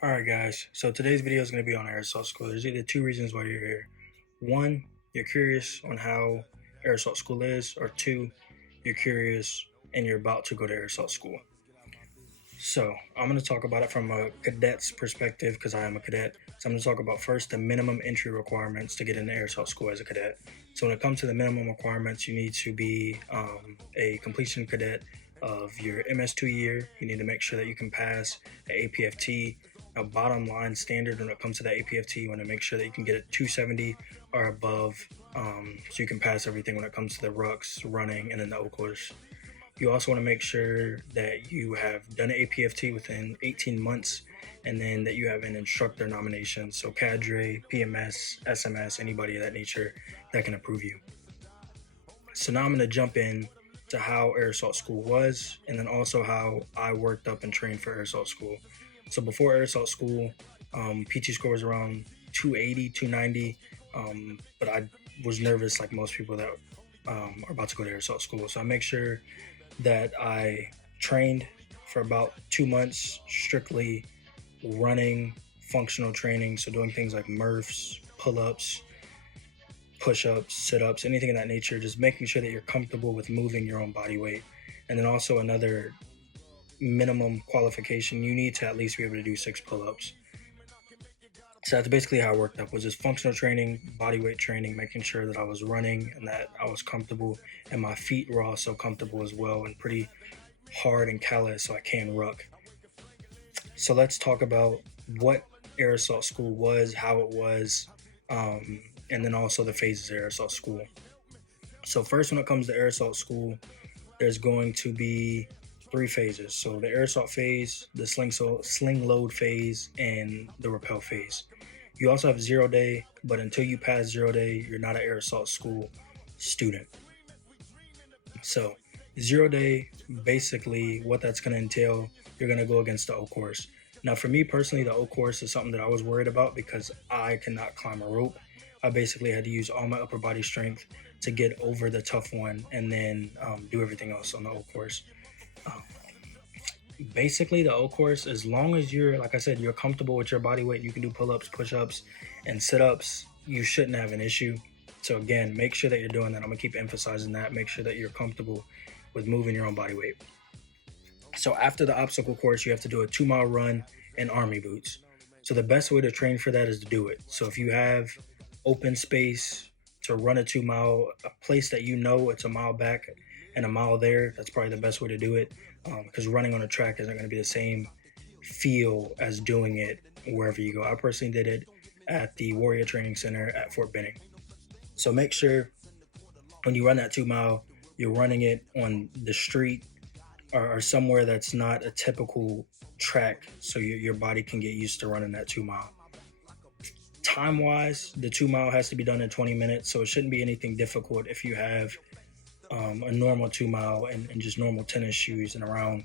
Alright guys, so today's video is going to be on airsoft school. There's either two reasons why you're here. One, you're curious on how airsoft school is, or two, you're curious and you're about to go to airsoft school. So I'm going to talk about it from a cadet's perspective because I am a cadet. So I'm going to talk about first the minimum entry requirements to get into airsoft school as a cadet. So when it comes to the minimum requirements, you need to be a completion cadet of your MS2 year. You need to make sure that you can pass the APFT. A bottom line standard when it comes to that APFT, you want to make sure that you can get a 270 or above, so you can pass everything when it comes to the rucks, running, and then the O course. You also want to make sure that you have done an APFT within 18 months, and then that you have an instructor nomination, so cadre, PMS, SMS, anybody of that nature that can approve you. So now I'm going to jump in to how airsoft school was, and then also how I worked up and trained for airsoft school. So before airsoft school, PT score was around 280, 290, but I was nervous like most people that are about to go to airsoft school. So I make sure that I trained for about 2 months, strictly running, functional training. So doing things like Murphs, pull-ups, push-ups, sit-ups, anything of that nature, just making sure that you're comfortable with moving your own body weight. And then also another minimum qualification, you need to at least be able to do 6 pull-ups. So that's basically how I worked up, was just functional training, body weight training, making sure that I was running and that I was comfortable, and my feet were also comfortable as well and pretty hard and callous so I can ruck. So let's talk about what airsoft school was, how it was, and then also the phases of airsoft school. So first, when it comes to airsoft school, there's going to be 3 phases. So the airsoft phase, the sling load phase, and the rappel phase. You also have 0 day, but until you pass 0 day, you're not an airsoft school student. So 0 day, basically what that's going to entail, you're going to go against the O course. Now for me personally, the O course is something that I was worried about because I cannot climb a rope. I basically had to use all my upper body strength to get over the tough one, and then do everything else on the O course. Um, Basically, the O course, as long as you're, like I said, you're comfortable with your body weight, you can do pull-ups, push-ups, and sit-ups, you shouldn't have an issue. So again, make sure that you're doing that. I'm gonna keep emphasizing that. Make sure that you're comfortable with moving your own body weight. So after the obstacle course, you have to do a 2 mile run in army boots. So the best way to train for that is to do it. So if you have open space to run a 2 mile, a place that you know it's a mile back and a mile there, that's probably the best way to do it, because running on a track isn't going to be the same feel as doing it wherever you go. I personally did it at the Warrior Training Center at Fort Benning. So make sure when you run that 2 mile, you're running it on the street, or somewhere that's not a typical track, so your body can get used to running that 2 mile. Time wise, the 2 mile has to be done in 20 minutes, so it shouldn't be anything difficult if you have a normal 2 mile and just normal tennis shoes, and around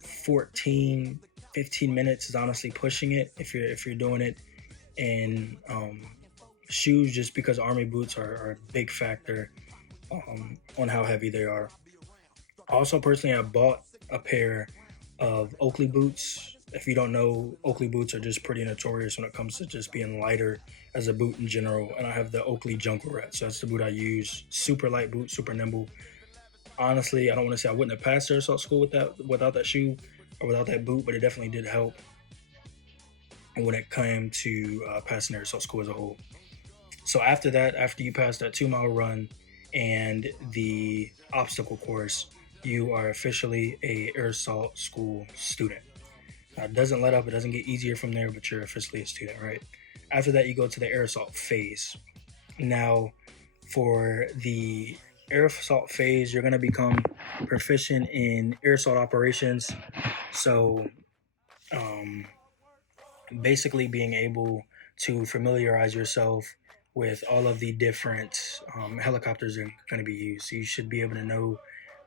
14, 15 minutes is honestly pushing it if you're doing it in shoes, just because army boots are a big factor on how heavy they are. Also, personally, I bought a pair of Oakley boots. If you don't know, Oakley boots are just pretty notorious when it comes to just being lighter as a boot in general. And I have the Oakley Jungle Rat, so that's the boot I use. Super light boot, super nimble. Honestly, I don't want to say I wouldn't have passed airsoft school without that shoe or without that boot, but it definitely did help when it came to passing airsoft school as a whole. So after that, after you pass that 2 mile run and the obstacle course, you are officially a airsoft school student. It doesn't let up, it doesn't get easier from there, but you're officially a student, right? After that, you go to the airsoft phase. Now, for the airsoft phase, you're going to become proficient in airsoft operations. So, um, basically, being able to familiarize yourself with all of the different helicopters that are going to be used. So, you should be able to know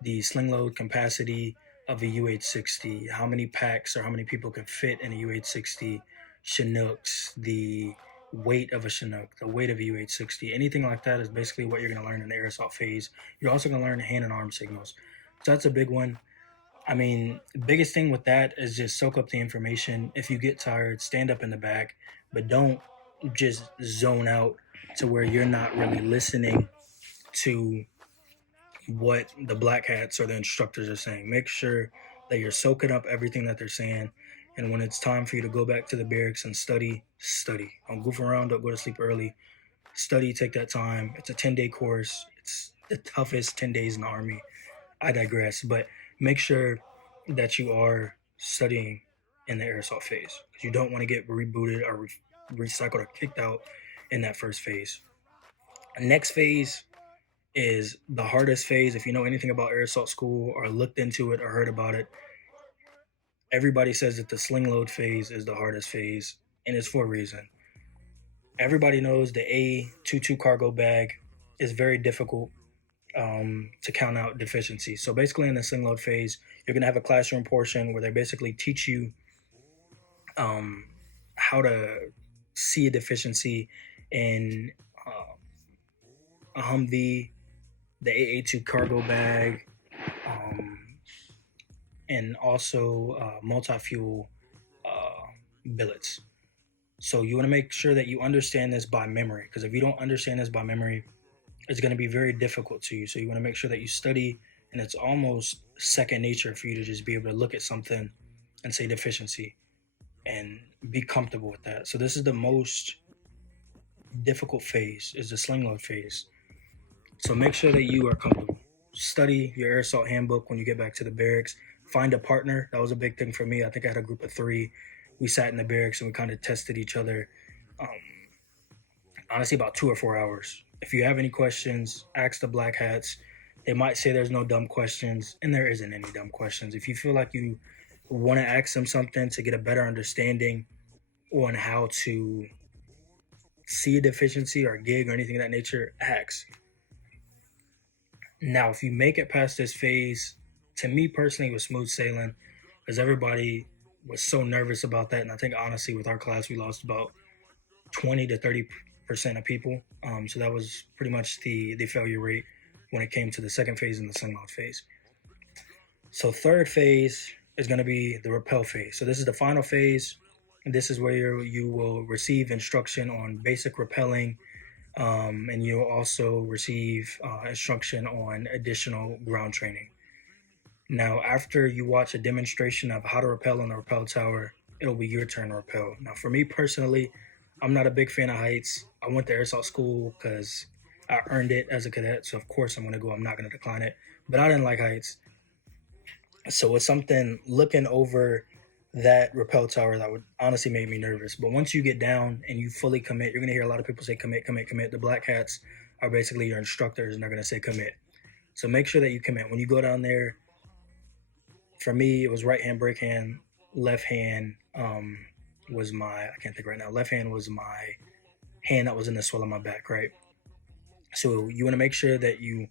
the sling load capacity of a UH-60, how many packs or how many people can fit in a UH-60, Chinooks, the weight of a Chinook, the weight of a UH-60, anything like that is basically what you're going to learn in the airsoft phase. You're also going to learn hand and arm signals. So that's a big one. I mean, the biggest thing with that is just soak up the information. If you get tired, stand up in the back, but don't just zone out to where you're not really listening to what the black hats or the instructors are saying. Make sure that you're soaking up everything that they're saying. And when it's time for you to go back to the barracks and study, study. Don't goof around, don't go to sleep early. Study, take that time. It's a 10-day course. It's the toughest 10 days in the Army. I digress, but make sure that you are studying in the airsoft phase because you don't want to get rebooted or recycled or kicked out in that first phase. Next phase is the hardest phase. If you know anything about air assault school or looked into it or heard about it, everybody says that the sling load phase is the hardest phase, and it's for a reason. Everybody knows the A22 cargo bag is very difficult to count out deficiencies. So basically in the sling load phase, you're going to have a classroom portion where they basically teach you how to see a deficiency in a Humvee, the AA2 cargo bag, and also multi-fuel billets. So you want to make sure that you understand this by memory, because if you don't understand this by memory, it's going to be very difficult to you. So you want to make sure that you study, and it's almost second nature for you to just be able to look at something and say deficiency and be comfortable with that. So this is the most difficult phase, is the sling load phase. So make sure that you are comfortable. Study your air assault handbook when you get back to the barracks. Find a partner. That was a big thing for me. I think I had a group of 3. We sat in the barracks and we kind of tested each other. Honestly, about 2 or 4 hours. If you have any questions, ask the black hats. They might say there's no dumb questions, and there isn't any dumb questions. If you feel like you want to ask them something to get a better understanding on how to see a deficiency or a gig or anything of that nature, ask. Now, if you make it past this phase, to me personally, it was smooth sailing because everybody was so nervous about that. And I think honestly, with our class, we lost about 20 to 30% of people. So that was pretty much the failure rate when it came to the second phase and the sling load phase. So third phase is going to be the rappel phase. So this is the final phase. And this is where you will receive instruction on basic rappelling, and you'll also receive instruction on additional ground training. Now, after you watch a demonstration of how to rappel on the rappel tower, it'll be your turn to rappel. Now, for me personally, I'm not a big fan of heights. I went to air assault school because I earned it as a cadet, so of course I'm going to go. I'm not going to decline it. But I didn't like heights. So it's something looking over that rappel tower that would honestly make me nervous. But once you get down and you fully commit, you're going to hear a lot of people say commit, commit, commit. The black hats are basically your instructors, and they're going to say commit. So make sure that you commit. When you go down there, for me, it was right hand, break hand, left hand was my, I can't think right now, left hand was my hand that was in the swell of my back, right? So you want to make sure that you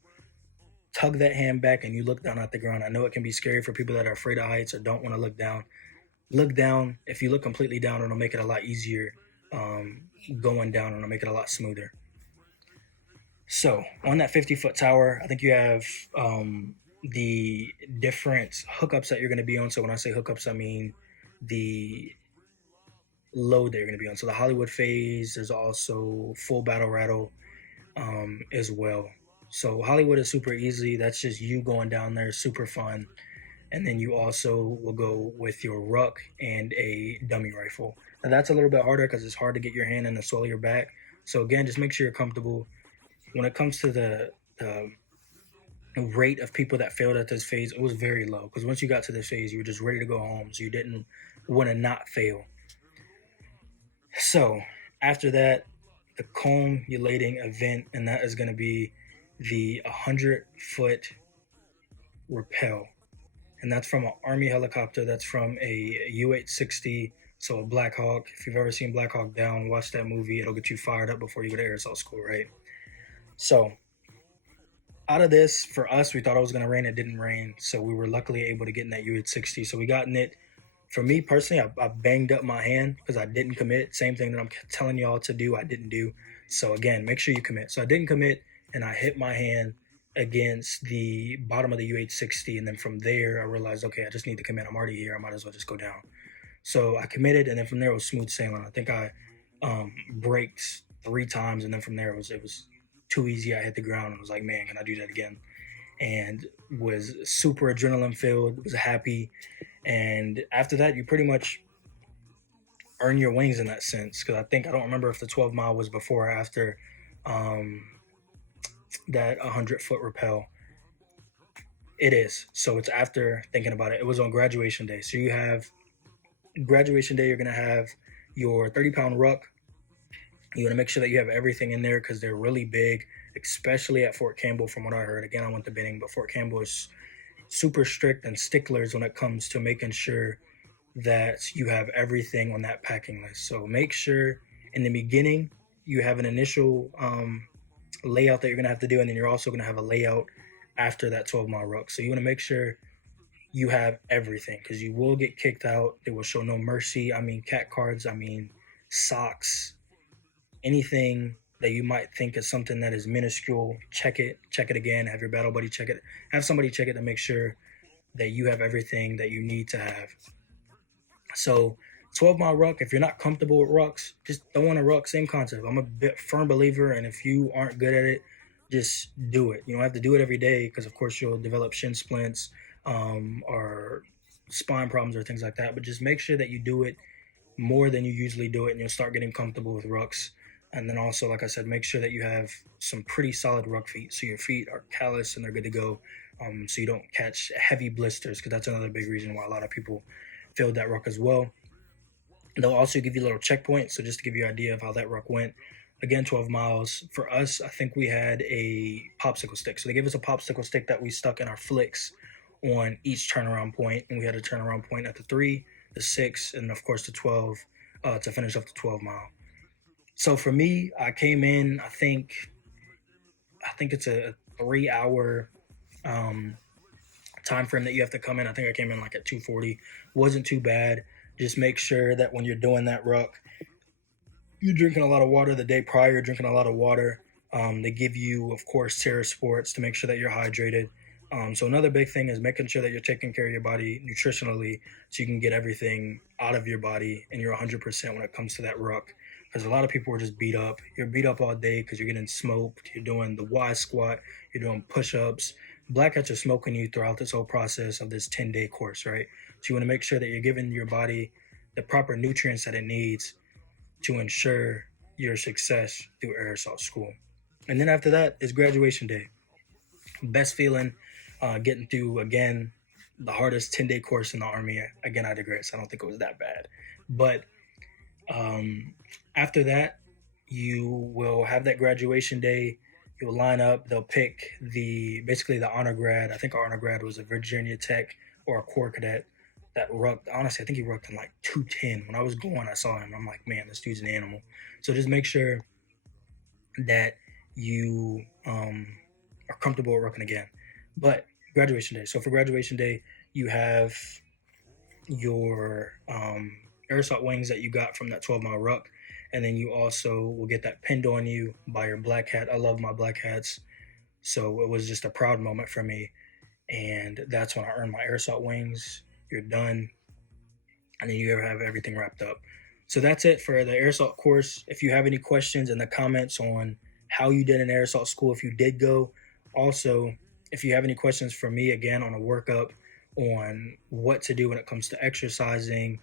tug that hand back and you look down at the ground. I know it can be scary for people that are afraid of heights or don't want to look down. Look down. If you look completely down, it'll make it a lot easier going down, and it'll make it a lot smoother. So on that 50-foot tower, I think you have the different hookups that you're going to be on. So when I say hookups, I mean the load that you're going to be on. So the Hollywood phase, there's also full battle rattle as well. So Hollywood is super easy. That's just you going down there, super fun. And then you also will go with your Ruck and a dummy rifle. Now that's a little bit harder because it's hard to get your hand in the swell of your back. So again, just make sure you're comfortable. When it comes to the rate of people that failed at this phase, it was very low. Because once you got to this phase, you were just ready to go home. So you didn't want to not fail. So after that, the culminating event, and that is going to be the 100-foot rappel. And that's from an Army helicopter. That's from a U-860, so a Black Hawk. If you've ever seen Black Hawk Down, watch that movie. It'll get you fired up before you go to air assault school, right? So out of this, for us, we thought it was going to rain. It didn't rain, so we were luckily able to get in that U-860. So we got in it. For me personally, I banged up my hand because I didn't commit. Same thing that I'm telling y'all to do, I didn't do. So again, make sure you commit. So I didn't commit, and I hit my hand against the bottom of the UH60, and then from there I realized, okay, I just need to commit. I'm already here. I might as well just go down. So I committed, and then from there it was smooth sailing. I think I braked 3 times, and then from there it was too easy. I hit the ground and was like, man, can I do that again? And was super adrenaline filled. Was happy, and after that, you pretty much earn your wings in that sense. Because I don't remember if the 12 mile was before or after um, that 100-foot rappel. It is. So it's after. Thinking about it, it was on graduation day. So you have graduation day. You're gonna have your 30-pound ruck. You want to make sure that you have everything in there because they're really big, especially at Fort Campbell. From what I heard, again, I went to Benning, but Fort Campbell is super strict and sticklers when it comes to making sure that you have everything on that packing list. So make sure in the beginning you have an initial layout that you're going to have to do, and then you're also going to have a layout after that 12-mile ruck. So you want to make sure you have everything because you will get kicked out. They will show no mercy. I mean, cat cards, I mean, socks, anything that you might think is something that is minuscule, check it again, have your battle buddy check it, have somebody check it to make sure that you have everything that you need to have. So 12-mile ruck, if you're not comfortable with rucks, just throw in a ruck, same concept. I'm a firm believer, and if you aren't good at it, just do it. You don't have to do it every day because, of course, you'll develop shin splints or spine problems or things like that, but just make sure that you do it more than you usually do it, and you'll start getting comfortable with rucks. And then also, like I said, make sure that you have some pretty solid ruck feet, so your feet are callous and they're good to go, so you don't catch heavy blisters, because that's another big reason why a lot of people failed that ruck as well. They'll also give you little checkpoints, so just to give you an idea of how that ruck went. Again, 12 miles. For us, I think we had a popsicle stick. So they gave us a popsicle stick that we stuck in our flicks on each turnaround point, and we had a turnaround point at the 3, the 6, and of course the 12 to finish up the 12-mile. So for me, I came in, I think it's a 3-hour time frame that you have to come in. I think I came in like at 2:40. Wasn't too bad. Just make sure that when you're doing that ruck, you're drinking a lot of water the day prior. You're drinking a lot of water. They give you, of course, Terra Sports to make sure that you're hydrated. So another big thing is making sure that you're taking care of your body nutritionally, so you can get everything out of your body and you're 100% when it comes to that ruck. Because a lot of people are just beat up. You're beat up all day because you're getting smoked. You're doing the Y squat. You're doing push-ups. Black hats are smoking you throughout this whole process of this 10-day course, right? So you want to make sure that you're giving your body the proper nutrients that it needs to ensure your success through air assault school. And then after that is graduation day. Best feeling, getting through, again, the hardest 10-day course in the Army. Again, I digress. I don't think it was that bad. But after that, you will have that graduation day. You'll line up. They'll pick basically the honor grad. I think our honor grad was a Virginia Tech or a Corps cadet that rucked. Honestly, I think he rucked in like 210. When I was going, I saw him. I'm like, man, this dude's an animal. So just make sure that you are comfortable with rucking again. But graduation day. So for graduation day, you have your air assault wings that you got from that 12-mile ruck. And then you also will get that pinned on you by your black hat. I love my black hats. So it was just a proud moment for me. And that's when I earned my air assault wings. You're done. And then you have everything wrapped up. So that's it for the air assault course. If you have any questions in the comments on how you did in air assault school, if you did go. Also, if you have any questions for me, again, on a workup on what to do when it comes to exercising,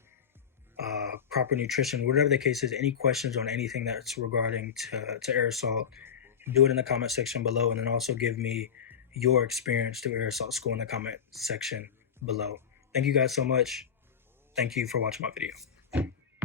proper nutrition, whatever the case is, any questions on anything that's regarding to air assault, do it in the comment section below, and then also give me your experience through air assault school in the comment section below. Thank you guys so much. Thank you for watching my video.